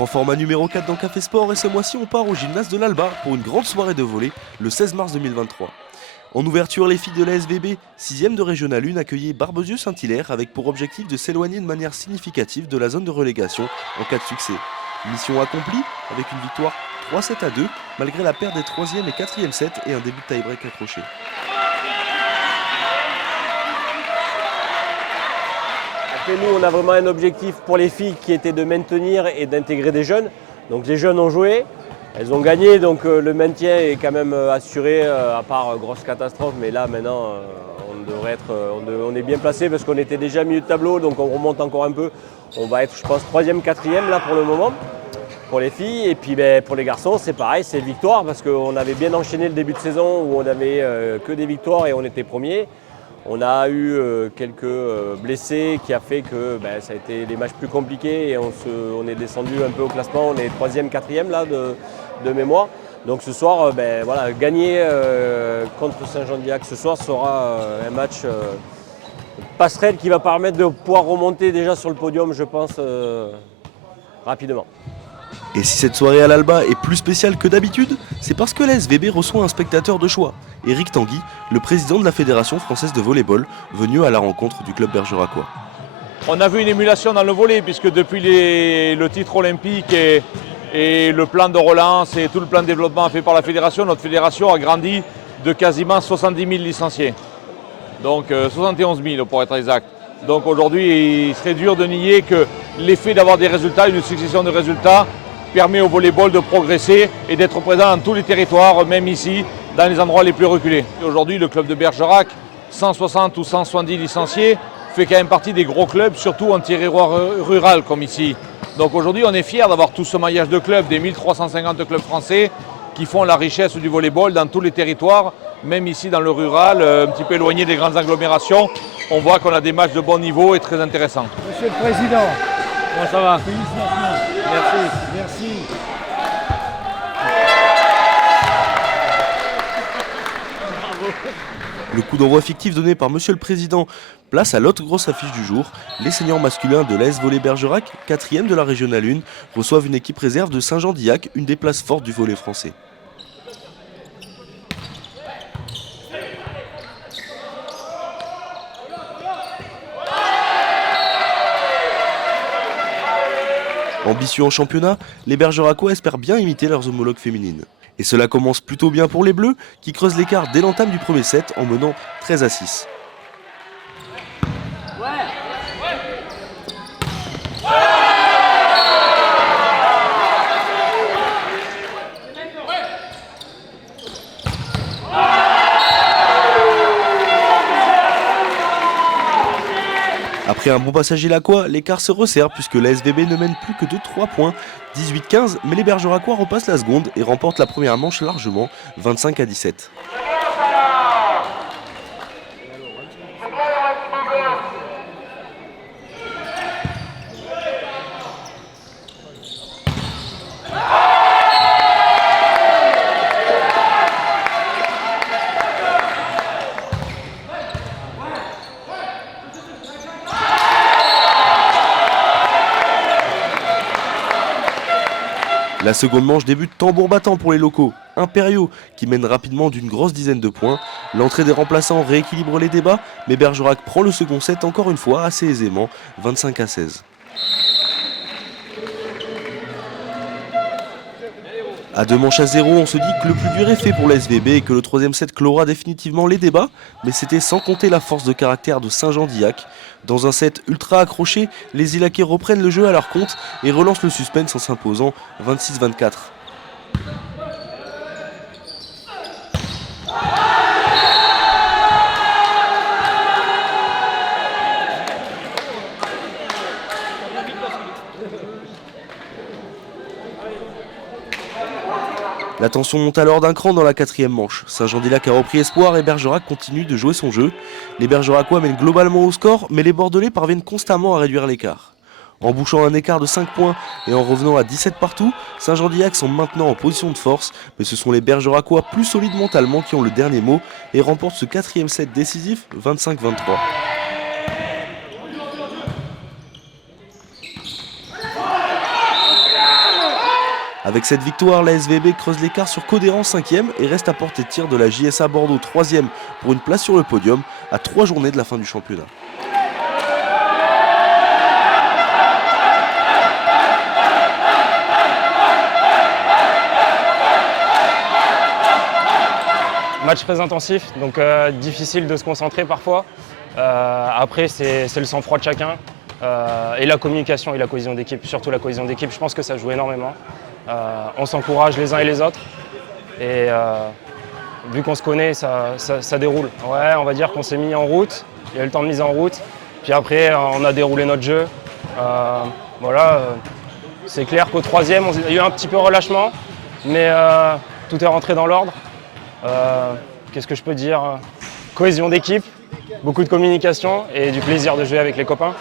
Grand format numéro 4 dans Café Sport et ce mois-ci on part au gymnase de l'Alba pour une grande soirée de volley le 16 mars 2023. En ouverture, les filles de la SVB, 6e de Régional 1, accueillaient Barbezieux-Saint-Hilaire avec pour objectif de s'éloigner de manière significative de la zone de relégation en cas de succès. Mission accomplie avec une victoire 3-7-2 malgré la perte des 3e et 4e sets et un début de tie-break accroché. Après nous, on a vraiment un objectif pour les filles qui était de maintenir et d'intégrer des jeunes. Donc les jeunes ont joué, elles ont gagné, donc le maintien est quand même assuré, à part grosse catastrophe. Mais là maintenant, on est bien placé parce qu'on était déjà milieu de tableau, donc on remonte encore un peu. On va être, je pense, 3e, 4e là pour le moment, pour les filles. Et puis pour les garçons, c'est pareil, c'est victoire parce qu'on avait bien enchaîné le début de saison où on n'avait que des victoires et on était premiers. On a eu quelques blessés qui a fait que ça a été des matchs plus compliqués et on est descendu un peu au classement. On est 3e, 4e là de mémoire. Donc ce soir, gagner contre Saint-Jean-d'Iac ce soir sera un match passerelle qui va permettre de pouvoir remonter déjà sur le podium, je pense, rapidement. Et si cette soirée à l'Alba est plus spéciale que d'habitude, c'est parce que la SVB reçoit un spectateur de choix, Éric Tanguy, le président de la Fédération française de volleyball, venu à la rencontre du club bergeracois. On a vu une émulation dans le volley puisque depuis le titre olympique et le plan de relance et tout le plan de développement fait par la fédération, notre fédération a grandi de quasiment 70 000 licenciés. Donc 71 000 pour être exact. Donc aujourd'hui, il serait dur de nier que l'effet d'avoir des résultats, une succession de résultats, permet au volleyball de progresser et d'être présent dans tous les territoires, même ici, dans les endroits les plus reculés. Aujourd'hui, le club de Bergerac, 160 ou 170 licenciés, fait quand même partie des gros clubs, surtout en territoire rural comme ici. Donc aujourd'hui, on est fiers d'avoir tout ce maillage de clubs, des 1350 clubs français qui font la richesse du volleyball dans tous les territoires, même ici dans le rural, un petit peu éloigné des grandes agglomérations. On voit qu'on a des matchs de bon niveau et très intéressants. Monsieur le Président, comment ça va? Félicitations. Merci. Le coup d'envoi fictif donné par Monsieur le Président place à l'autre grosse affiche du jour. Les seniors masculins de l'AS Volley Bergerac, 4e de la Régionale 1, reçoivent une équipe réserve de Saint-Jean-d'Iac, une des places fortes du volley français. Ambitieux en championnat, les Bergeracois espèrent bien imiter leurs homologues féminines. Et cela commence plutôt bien pour les Bleus, qui creusent l'écart dès l'entame du premier set en menant 13-6. Après un bon passage élacois, l'écart se resserre puisque la SVB ne mène plus que de 3 points, 18-15, mais les Bergeracois repassent la seconde et remportent la première manche largement, 25-17. La seconde manche débute tambour battant pour les locaux, impériaux, qui mènent rapidement d'une grosse dizaine de points. L'entrée des remplaçants rééquilibre les débats, mais Bergerac prend le second set encore une fois assez aisément, 25-16. À 2 manches à 0, on se dit que le plus dur est fait pour la SVB et que le troisième set clora définitivement les débats, mais c'était sans compter la force de caractère de Saint-Jean-d'Iac. Dans un set ultra accroché, les Ilaquais reprennent le jeu à leur compte et relancent le suspense en s'imposant 26-24. La tension monte alors d'un cran dans la 4e manche. Saint-Jean-d'Iac a repris espoir et Bergerac continue de jouer son jeu. Les Bergeracois mènent globalement au score, mais les Bordelais parviennent constamment à réduire l'écart. En bouchant un écart de 5 points et en revenant à 17 partout, Saint-Jean-d'Iac sont maintenant en position de force, mais ce sont les Bergeracois plus solides mentalement qui ont le dernier mot et remportent ce 4e set décisif 25-23. Avec cette victoire, la SVB creuse l'écart sur Codéran 5e et reste à portée de tir de la JSA Bordeaux 3e pour une place sur le podium à 3 journées de la fin du championnat. Match très intensif, donc difficile de se concentrer parfois. Après, c'est le sang-froid de chacun et la communication et la cohésion d'équipe, surtout la cohésion d'équipe. Je pense que ça joue énormément. On s'encourage les uns et les autres et vu qu'on se connaît, ça déroule. Ouais, on va dire qu'on s'est mis en route, il y a eu le temps de mise en route, puis après on a déroulé notre jeu. Voilà, c'est clair qu'au 3e, on a eu un petit peu de relâchement, mais tout est rentré dans l'ordre. Qu'est-ce que je peux dire? Cohésion d'équipe, beaucoup de communication et du plaisir de jouer avec les copains.